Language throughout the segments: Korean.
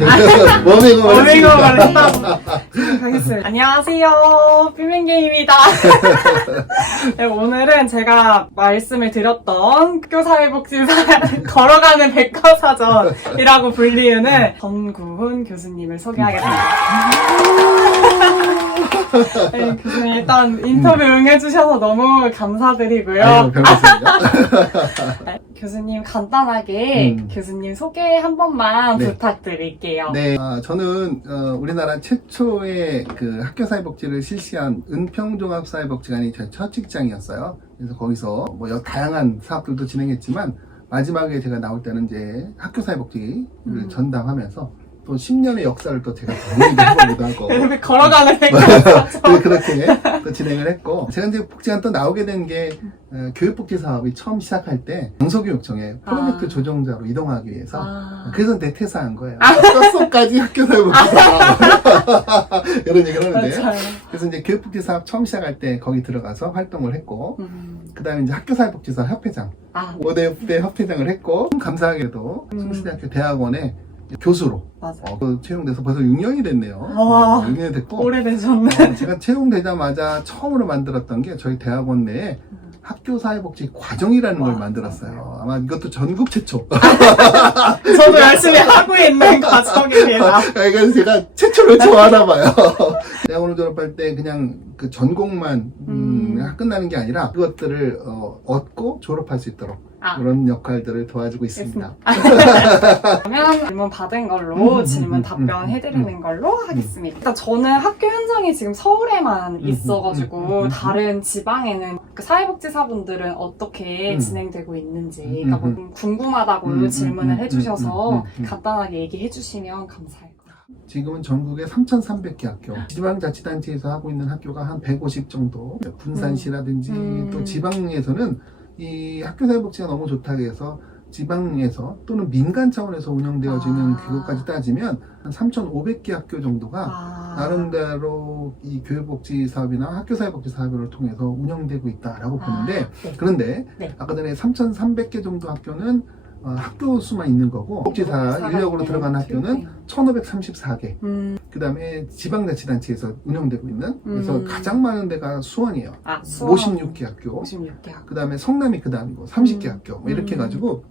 워밍업을 워밍업을 했습니다. 했다고 생각하겠습니다. 안녕하세요. 삐민게임이다. 네, 오늘은 제가 말씀을 드렸던 학교사회복지사 걸어가는 백과사전이라고 불리우는 전구훈 교수님을 소개하겠습니다. 네, 교수님 일단 인터뷰 응해주셔서 너무 감사드리고요. 아유. 네, 교수님 간단하게 음. 교수님 소개 한 번만 네. 부탁드릴게요. 네, 아, 저는 어, 우리나라 최초의 그 학교 사회복지를 실시한 은평종합 사회복지관이 제 첫 직장이었어요. 그래서 거기서 뭐 여- 다양한 사업들도 진행했지만 마지막에 제가 나올 때는 이제 학교 사회복지를 음. 전담하면서 또 10년의 역사를 또 제가 정리를 해보기도 하고 걸어가는 네, 백과사전. 그렇게 또 진행을 했고 제가 이제 복지관 또 나오게 된 게 교육복지 사업이 처음 시작할 때 강서교육청에 프로젝트 아. 조정자로 이동하기 위해서 아. 그래서 내 퇴사한 거예요. 뼛속까지 학교사회복지사 이런 얘기를 하는데 맞아요. 그래서 이제 교육복지 사업 처음 시작할 때 거기 들어가서 활동을 했고 음. 그 다음에 이제 학교사회복지사 협회장 아, 5대 협회장을 했고 감사하게도 음. 숭실대학교 대학원의 교수로 맞아. 어, 그 채용돼서 벌써 6년이 됐네요. 와. 어, 6년이 됐고 오래되셨네. 어, 제가 채용되자마자 처음으로 만들었던 게 저희 대학원 내에 음. 학교 사회복지 과정이라는 걸 와, 만들었어요. 아마 이것도 전국 최초. 저도 열심히 하고 있는 과정입니다. 그러니까 제가 최초를 좋아하나 봐요. 대학원을 졸업할 때 그냥 그 전공만 음, 음. 끝나는 게 아니라 그것들을 어, 얻고 졸업할 수 있도록 아. 그런 역할들을 도와주고 있습니다. 그러면 질문 받은 걸로 음, 질문 음, 답변 음, 해드리는 걸로 하겠습니다. 일단 저는 학교 현장이 지금 서울에만 음, 있어가지고 음, 음, 음. 다른 지방에는 그 사회복지사분들은 어떻게 음. 진행되고 있는지 음, 그러니까 음, 뭐 궁금하다고 음, 음, 질문을 음, 해주셔서 음, 음, 음. 간단하게 얘기해 주시면 감사할 것 같아요. 지금은 전국에 3,300개 학교, 지방자치단체에서 하고 있는 학교가 한 150 정도, 분산시라든지 음. 또 지방에서는 이 학교 사회복지가 너무 좋다고 해서 지방에서 또는 민간 차원에서 운영되어지는 아. 그것까지 따지면 한 3,500개 학교 정도가 아. 나름대로 이 교육복지 사업이나 학교사회복지 사업을 통해서 운영되고 있다라고 보는데 네. 그런데 네. 아까 전에 3,300개 정도 학교는 어, 학교 수만 있는 거고 복지사 복지사가 인력으로 들어간 학교는 네. 1,534개 음, 그 다음에 지방자치단체에서 운영되고 있는 그래서 음. 가장 많은 데가 수원이에요 아, 수원. 56개 학교 56개 학교. 그 다음에 성남이 그 다음이고 30개 음. 학교 뭐 이렇게 음. 해가지고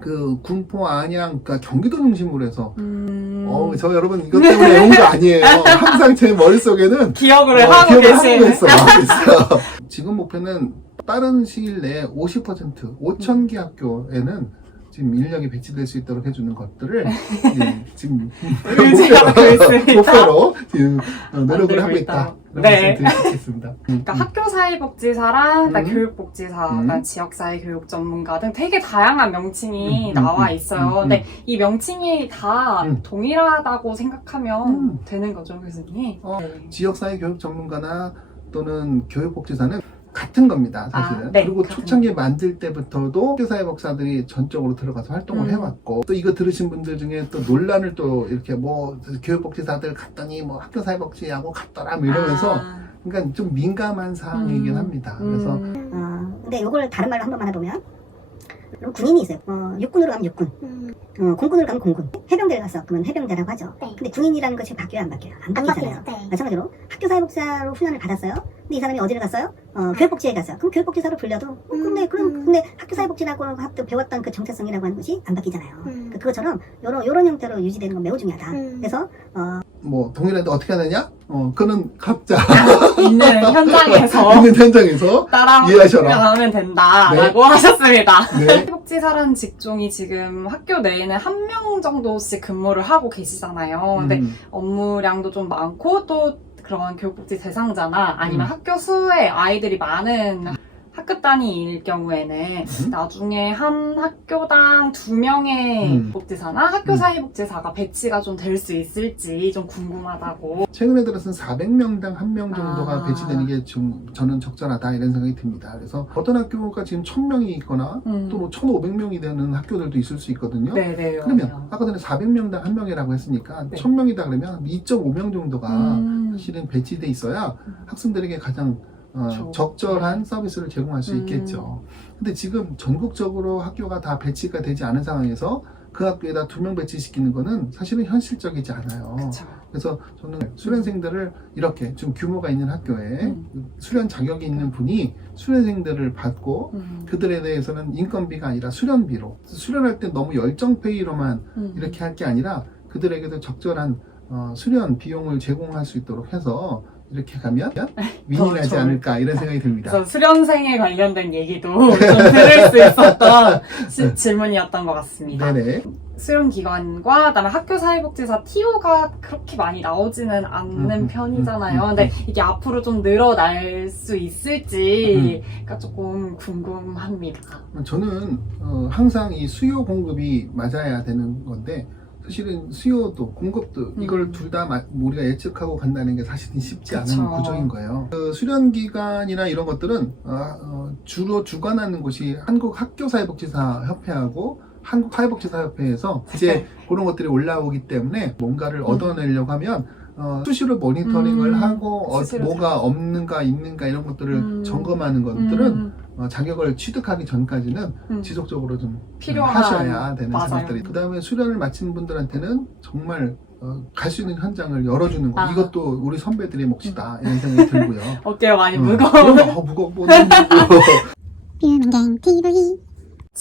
그 군포 안양 그러니까 경기도 중심으로 해서 음. 어, 저 여러분 이것 때문에 온거 아니에요. 항상 제 머릿속에는 기억을 어, 하고 기억을 하고 계시는 있어, 하고 있어요. 지금 목표는 빠른 시일 내에 50% 5천 개 학교에는 지금 인력이 배치될 수 있도록 해주는 것들을 예, 지금 의지하고 있습니다. 목표로 지금 어, 노력을 하고 있다. 네. 드리겠습니다. 그러니까 학교 사회복지사랑 그러니까 음. 교육복지사, 음. 그러니까 지역사회 교육 전문가 등 되게 다양한 명칭이 음, 음, 나와 음, 있어요. 음, 음. 근데 이 명칭이 다 음. 동일하다고 생각하면 음. 되는 거죠, 교수님. 어, 네. 지역사회 교육 전문가나 또는 교육복지사는 같은 겁니다, 사실은. 아, 네, 그리고 같은 초창기 만들 때부터도 학교사회복사들이 전적으로 들어가서 활동을 음. 해왔고, 또 이거 들으신 분들 중에 또 논란을 또 이렇게 뭐 교육복지사들 갔더니 뭐 학교사회 복지하고 갔더라 뭐 이러면서, 아, 그러니까 좀 민감한 사항이긴 음. 합니다. 그래서 음. 어, 근데 요걸 다른 말로 한 번만 해보면 그럼 군인이 있어요. 어, 육군으로 가면 육군, 어, 공군으로 가면 공군, 해병대를 갔어. 그러면 해병대라고 하죠. 네. 근데 군인이라는 것이 바뀌어요, 안 바뀌어요? 안안 바뀌잖아요. 바뀌어요. 네. 마찬가지로 학교사회복지사로 훈련을 받았어요. 근데 이 사람이 어디를 갔어요? 어, 교육복지에 갔어요. 그럼 교육복지사로 불려도 어, 근데 음, 그럼 음. 근데 학교사회복지라고 학교 배웠던 그 정체성이라고 하는 것이 안 바뀌잖아요. 음. 그- 그것처럼 요런 요런 형태로 유지되는 건 매우 중요하다. 음. 그래서 어, 뭐 동일한데 어떻게 하느냐? 어, 그는 각자 있는 현장에서 있는 현장에서 따라 이해하셔라. 하면 된다라고 하셨습니다. 네. 복지사라는 직종이 지금 학교 내에는 한 명 정도씩 근무를 하고 계시잖아요. 근데 음, 업무량도 좀 많고 또 그런 교육복지 대상자나 아니면 음. 학교 수에 아이들이 많은 학급 단위일 경우에는 음. 나중에 한 학교당 두 명의 음. 복지사나 학교 음. 사회복지사가 배치가 좀 될 수 있을지 좀 궁금하다고. 최근에 들어서는 400명당 한 명 정도가 아. 배치되는 게 좀 저는 적절하다 이런 생각이 듭니다. 그래서 어떤 학교가 지금 1000명이 있거나 음. 또 1500명이 되는 학교들도 있을 수 있거든요. 네네. 그러면 아까 전에 400명당 한 명이라고 했으니까 네. 1000명이다 그러면 2.5명 정도가 음. 사실은 배치돼 있어야 음. 학생들에게 가장 어. 적절한 서비스를 제공할 수 음. 있겠죠. 근데 지금 전국적으로 학교가 다 배치가 되지 않은 상황에서 그 학교에다 두 명 배치시키는 거는 사실은 현실적이지 않아요. 그렇죠. 그래서 저는 수련생들을 이렇게 좀 규모가 있는 학교에 음. 수련 자격이 있는 분이 수련생들을 받고 음. 그들에 대해서는 인건비가 아니라 수련비로 수련할 때 너무 열정 페이로만 음. 이렇게 할 게 아니라 그들에게도 적절한 어, 수련 비용을 제공할 수 있도록 해서 이렇게 가면 윈윈하지 좋을 않을까 이런 생각이 듭니다. 그래서 수련생에 관련된 얘기도 좀 들을 수 있었던 시- 질문이었던 것 같습니다. 네네. 수련기관과 그다음에 학교 사회복지사 TO가 그렇게 많이 나오지는 않는 음, 음, 편이잖아요. 음, 음, 근데 이게 앞으로 좀 늘어날 수 있을지가 조금 궁금합니다. 저는 어, 항상 이 수요 공급이 맞아야 되는 건데 사 실은 수요도 공급도 이걸 음. 둘다 우리가 예측하고 간다는 게 사실은 쉽지 않은 그쵸. 구조인 거예요. 그 수련 기관이나 이런 것들은 어, 어, 주로 주관하는 곳이 한국 학교사회복지사 협회하고 한국 사회복지사협회에서 이제 네. 그런 것들이 올라오기 때문에 뭔가를 얻어내려고 하면 어, 수시로 모니터링을 음, 하고 어, 수시로 뭐가 없는가 있는가 이런 것들을 음. 점검하는 것들은 음, 어, 자격을 취득하기 전까지는 음. 지속적으로 좀 필요한 하셔야 되는 맞아요. 작업들이 그 다음에 수련을 마친 분들한테는 정말 갈 수 있는 현장을 열어주는 거 아. 이것도 우리 선배들의 몫이다 이런 생각이 들고요 어깨가 많이 어, 무거운 어, 너무 무거워. 뷰만강 TV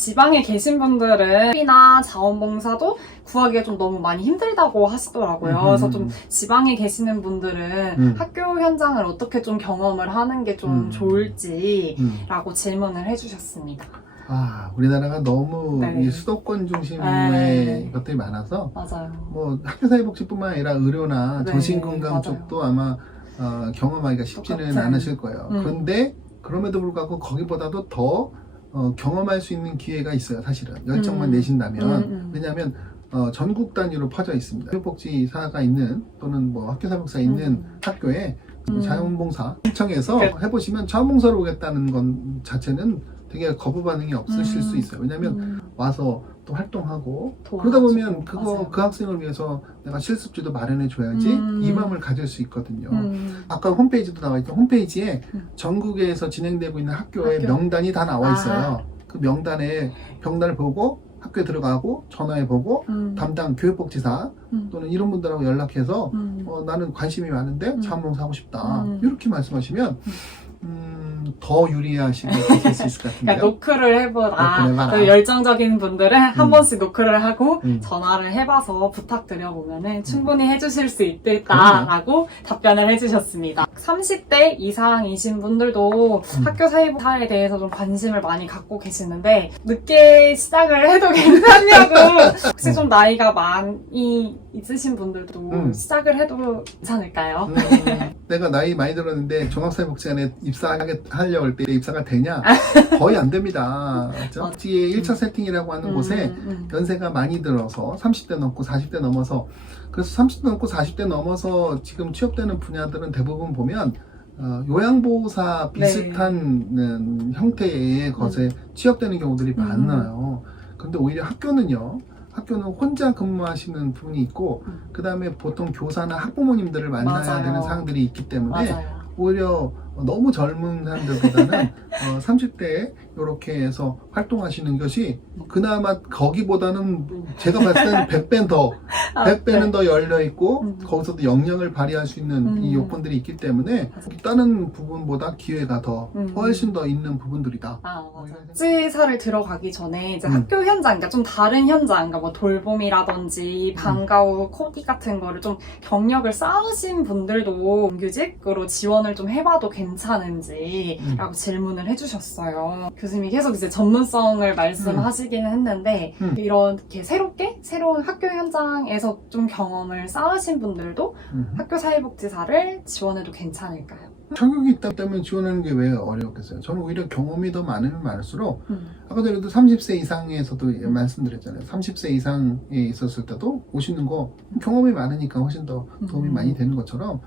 지방에 계신 분들은 이나 자원봉사도 구하기가 좀 너무 많이 힘들다고 하시더라고요. 음, 그래서 음, 좀 음. 지방에 계시는 분들은 음. 학교 현장을 어떻게 좀 경험을 하는 게 좀 음. 좋을지라고 음. 질문을 해주셨습니다. 아 우리나라가 너무 네. 이 수도권 중심의 네. 것들이 많아서 맞아요. 뭐 학교사회복지뿐만 아니라 의료나 네, 정신건강 맞아요. 쪽도 아마 어, 경험하기가 쉽지는 똑같은. 않으실 거예요. 음. 그런데 그럼에도 불구하고 거기보다도 더 어, 경험할 수 있는 기회가 있어요. 사실은 열정만 음. 내신다면 음, 음. 왜냐하면 어, 전국 단위로 퍼져 있습니다. 교육복지사가 있는 또는 뭐 학교사복사 있는 음. 학교에 음. 자원봉사 신청해서 네. 해보시면 자원봉사로 오겠다는 건 자체는 되게 거부 반응이 없으실 음. 수 있어요. 왜냐하면 음, 와서 또 활동하고 그러다 보면 그거 맞아요. 그 학생을 위해서 내가 실습지도 마련해 줘야지 음. 이 마음을 가질 수 있거든요. 음. 아까 홈페이지도 나와 있던 홈페이지에 음. 전국에서 진행되고 있는 학교의 학교. 명단이 다 나와 아. 있어요. 그 명단에 명단을 보고 학교에 들어가고 전화해 보고 음. 담당 교육복지사 음. 또는 이런 분들하고 연락해서 음. 어, 나는 관심이 많은데 음. 자원봉사 하고 싶다 음. 이렇게 말씀하시면 음, 더 유리하시게 되실 수 있을 것 같은데요. 그러니까 노크를 해보라. 노크를 해봐라. 또 열정적인 분들은 한 음. 번씩 노크를 하고 음. 전화를 해봐서 부탁드려보면 충분히 해주실 수 있겠다라고 답변을 해주셨습니다. 30대 이상이신 분들도 음. 학교 사회복사에 대해서 좀 관심을 많이 갖고 계시는데 늦게 시작을 해도 괜찮냐고 혹시 좀 나이가 많이 있으신 분들도 음. 시작을 해도 괜찮을까요? 음, 내가 나이 많이 들었는데 종합사회복지관에 입사하게 하려고 할 때 입사가 되냐? 거의 안 됩니다. 뒤에 1차 세팅이라고 하는 곳에 음, 연세가 많이 들어서 30대 넘고 40대 넘어서 그래서 30대 넘고 40대 넘어서 지금 취업되는 분야들은 대부분 보면 어, 요양보호사 네. 비슷한 음, 형태의 것에 취업되는 경우들이 음. 많아요. 그런데 오히려 학교는요. 학교는 혼자 근무하시는 분이 있고 음. 그 다음에 보통 교사나 학부모님들을 만나야 맞아요. 되는 상황들이 있기 때문에 맞아요. 오히려 너무 젊은 사람들보다는 어, 30대에 이렇게 해서 활동하시는 것이 그나마 거기보다는 제가 봤을 때는 100배는 더, 아, 100배는 네. 더 열려 있고 음. 거기서도 영향을 발휘할 수 있는 이 음. 요건들이 있기 때문에. 다른 부분보다 기회가 더 음. 훨씬 더 있는 부분들이다. 아, 뭐 맞아. 복지사를 들어가기 전에 이제 음. 학교 현장, 그러니까 좀 다른 현장, 그러니까 뭐 돌봄이라든지 방과 후 코디 같은 거를 좀 경력을 쌓으신 분들도 정규직으로 지원을 좀 해봐도 괜찮은지라고 음. 질문을 해주셨어요. 교수님이 계속 이제 전문성을 말씀하시기는 했는데 음. 이렇게 새롭게 새로운 학교 현장에서 좀 경험을 쌓으신 분들도 음. 학교 사회복지사를 지원해도 괜찮을까요? 자격이 있다 때문에 지원하는 게 왜 어렵겠어요? 저는 오히려 경험이 더 많으면 많을수록 음. 아까 전에도 30세 이상에서도 말씀드렸잖아요. 30세 이상에 있었을 때도 오시는 거 경험이 많으니까 훨씬 더 도움이 음. 많이 되는 것처럼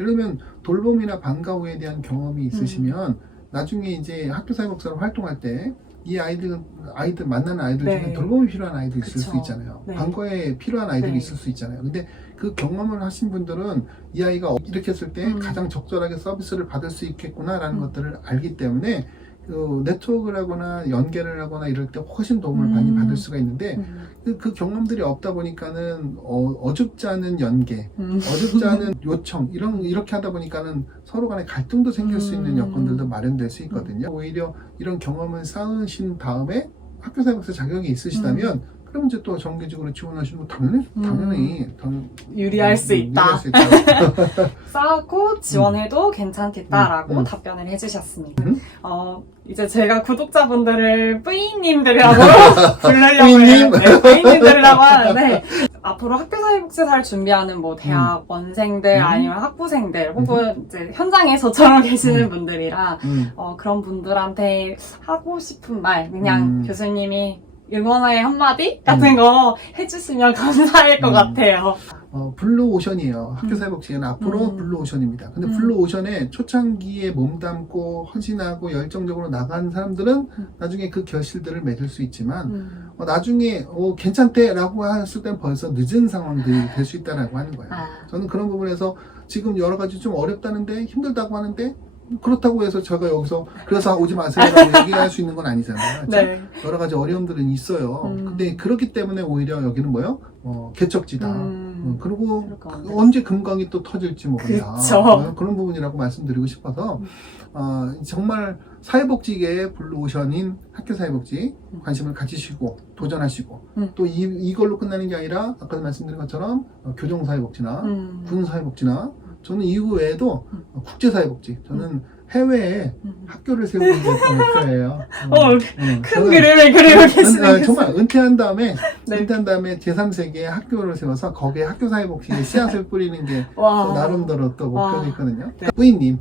예를 들면 돌봄이나 방과 후에 대한 경험이 있으시면 음. 나중에 이제 학교 사회복사로 활동할 때 이 아이들 아이들 만나는 아이들 네. 중에 돌봄이 필요한 아이들 있을 그쵸. 수 있잖아요. 네. 방과에 필요한 아이들이 네. 있을 수 있잖아요. 근데 그 경험을 하신 분들은 이 아이가 이렇게 했을 때 음. 가장 적절하게 서비스를 받을 수 있겠구나라는 음. 것들을 알기 때문에 어, 네트워크를 하거나 연계를 하거나 이럴 때 훨씬 도움을 많이 음. 받을 수가 있는데 음. 그, 그 경험들이 없다 보니까는 어, 줍지 않은 연계, 음. 어줍지 않은 요청 이런 이렇게 하다 보니까는 서로 간에 갈등도 생길 수 있는 음. 여건들도 마련될 수 있거든요. 오히려 이런 경험을 쌓으신 다음에 학교 사회복지 자격이 있으시다면 그 럼 이제 또 정규직으로 지원하시는 거 당연히 음. 당연히 당, 유리할 수 음, 있다. 수 있다. 쌓고 지원해도 괜찮겠다라고 음, 음. 답변을 해주셨습니다. 음. 어, 이제 제가 구독자분들을 뿌이님들이라고 부르려고 뿌이님? 네, 뿌이님들이라고 하는데 앞으로 학교사회복지사를 준비하는 뭐 대학 원생들 음. 아니면 학부생들 혹은 이제 현장에 저처럼 계시는 음. 분들이라 음. 어, 그런 분들한테 하고 싶은 말 그냥 음. 교수님이 응원의 한마디 같은 거 해주시면 감사할 것 음. 같아요. 어, 블루오션이에요. 학교 사회복지는 앞으로 음. 블루오션입니다. 근데 음. 블루오션에 초창기에 몸담고 헌신하고 열정적으로 나간 사람들은 음. 나중에 그 결실들을 맺을 수 있지만 음. 어, 나중에 어, 괜찮대 라고 했을 땐 벌써 늦은 상황들이 될 수 있다라고 하는 거예요. 아. 저는 그런 부분에서 지금 여러 가지 좀 어렵다는데 힘들다고 하는데 그렇다고 해서 제가 여기서 그래서 오지 마세요라고 얘기할 수 있는 건 아니잖아요. 네. 여러 가지 어려움들은 있어요. 음. 근데 그렇기 때문에 오히려 여기는 뭐요? 어, 개척지다. 음. 음, 그리고 그. 언제 금강이 또 터질지 모른다. 어, 그런 부분이라고 말씀드리고 싶어서 음. 어, 정말 사회복지계의 블루오션인 학교사회복지 음. 관심을 가지시고 도전하시고 음. 또 이, 이걸로 끝나는 게 아니라 아까 말씀드린 것처럼 어, 교정사회복지나 음. 군사회복지나 저는 이후 외에도 음. 어, 국제사회복지 저는 해외에 음. 학교를 세우는 게제 목표예요. 어, 음, 큰 저는 그림을 계시는 아. 정말 은퇴한 다음에 네. 은퇴한 다음에 제3세계에 학교를 세워서 거기에 학교 사회복지의 씨앗을 뿌리는 게 나름대로 또. 있거든요. 네. 뿌이님,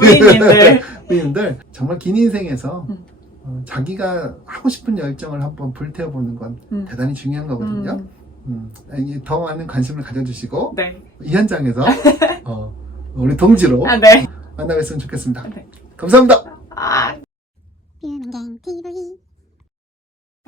부인님들. 뿌이님들 정말 긴 인생에서 음. 어, 자기가 하고 싶은 열정을 한번 불태워보는 건 음. 대단히 중요한 거거든요. 음. 음, 이더 많은 관심을 가져주시고 네. 이 현장에서 어, 우리 동지로 아, 네. 만나뵀으면 좋겠습니다. 네. 감사합니다. 아, TV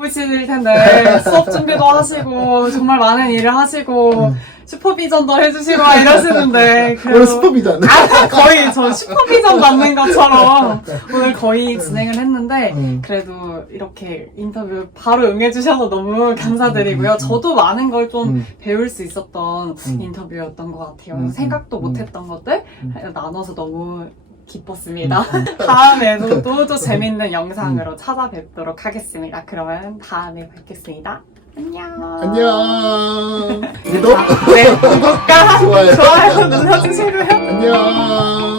보실 텐데 수업 준비도 하시고 정말 많은 일을 하시고 음. 슈퍼비전도 해주시고 막 이러시는데 오늘 그래도 스포비전. 아, 거의 저 슈퍼비전 받는 것처럼 오늘 거의 진행을 했는데 음. 그래도 이렇게 인터뷰 바로 응해주셔서 너무 감사드리고요. 음, 음. 저도 많은 걸 좀 음, 배울 수 있었던 음. 인터뷰였던 것 같아요. 음, 생각도 음, 못했던 것들 음. 나눠서 너무 기뻤습니다. 음, 음. 다음에도 또, 또 재밌는 영상으로 찾아뵙도록 하겠습니다. 그러면 다음에 뵙겠습니다. 안녕. 안녕. 구독, 네, 구독과 좋아요. 좋아요 눌러주시고요. 안녕.